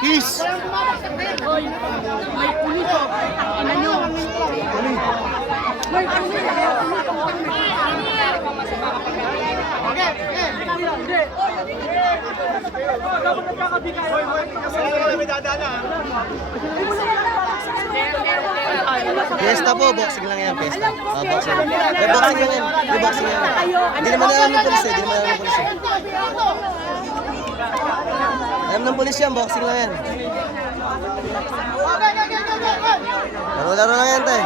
Kiss! Hoy, may pulis o. Ano nyo? May pulis. Okay, okay. Hindi. Dapat nagkakabigay. May dadala. Fiesta po, boxing lang yan, fiesta. Boxing. May boxing lang yan. May boxing lang yan. Hindi naman alam ng polis eh. Hindi naman alam ng polis eh. Alam ng polis yan, boxing lang yan. Laro-laro lang yan, tay.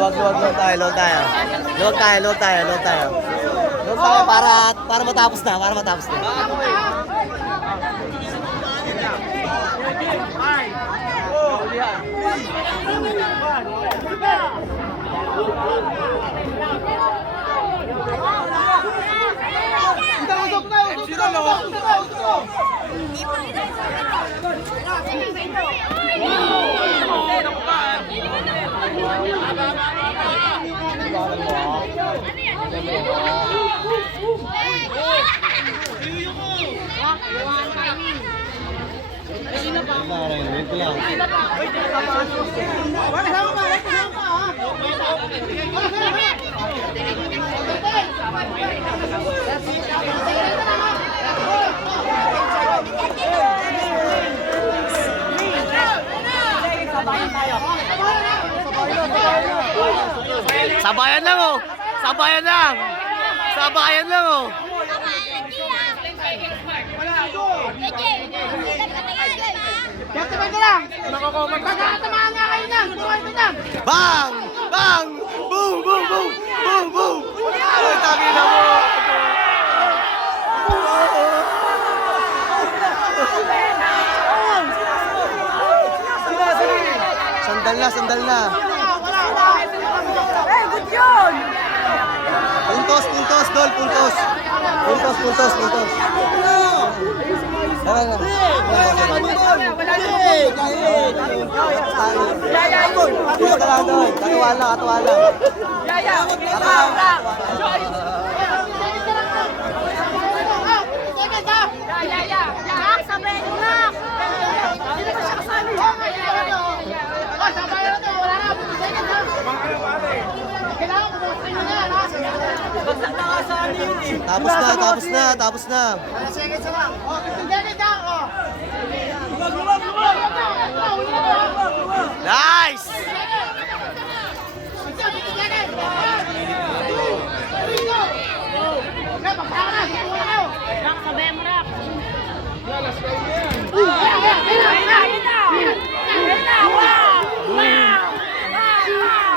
Luwag tayo. Luwag tayo para matapos na, Sabayan lang oh. Bang! Bang! Boom! Boom! Boom! Boom! Boom! Ay, tabi na mo! Sandal na. Eh, good yun! Puntos, Dol, puntos. Tara na. Katuwala. Tapos na. Nice!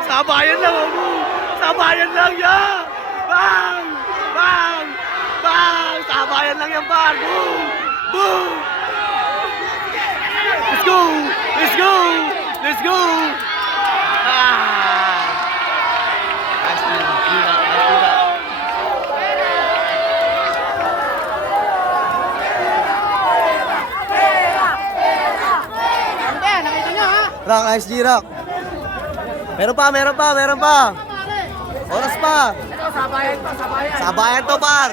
Sabayan lang yan! Bang! Sabayan lang yan, par! Boom! Let's go! Nice team. Rock, Ice G Rock. Meron pa. Oras pa. Sabayan to, par.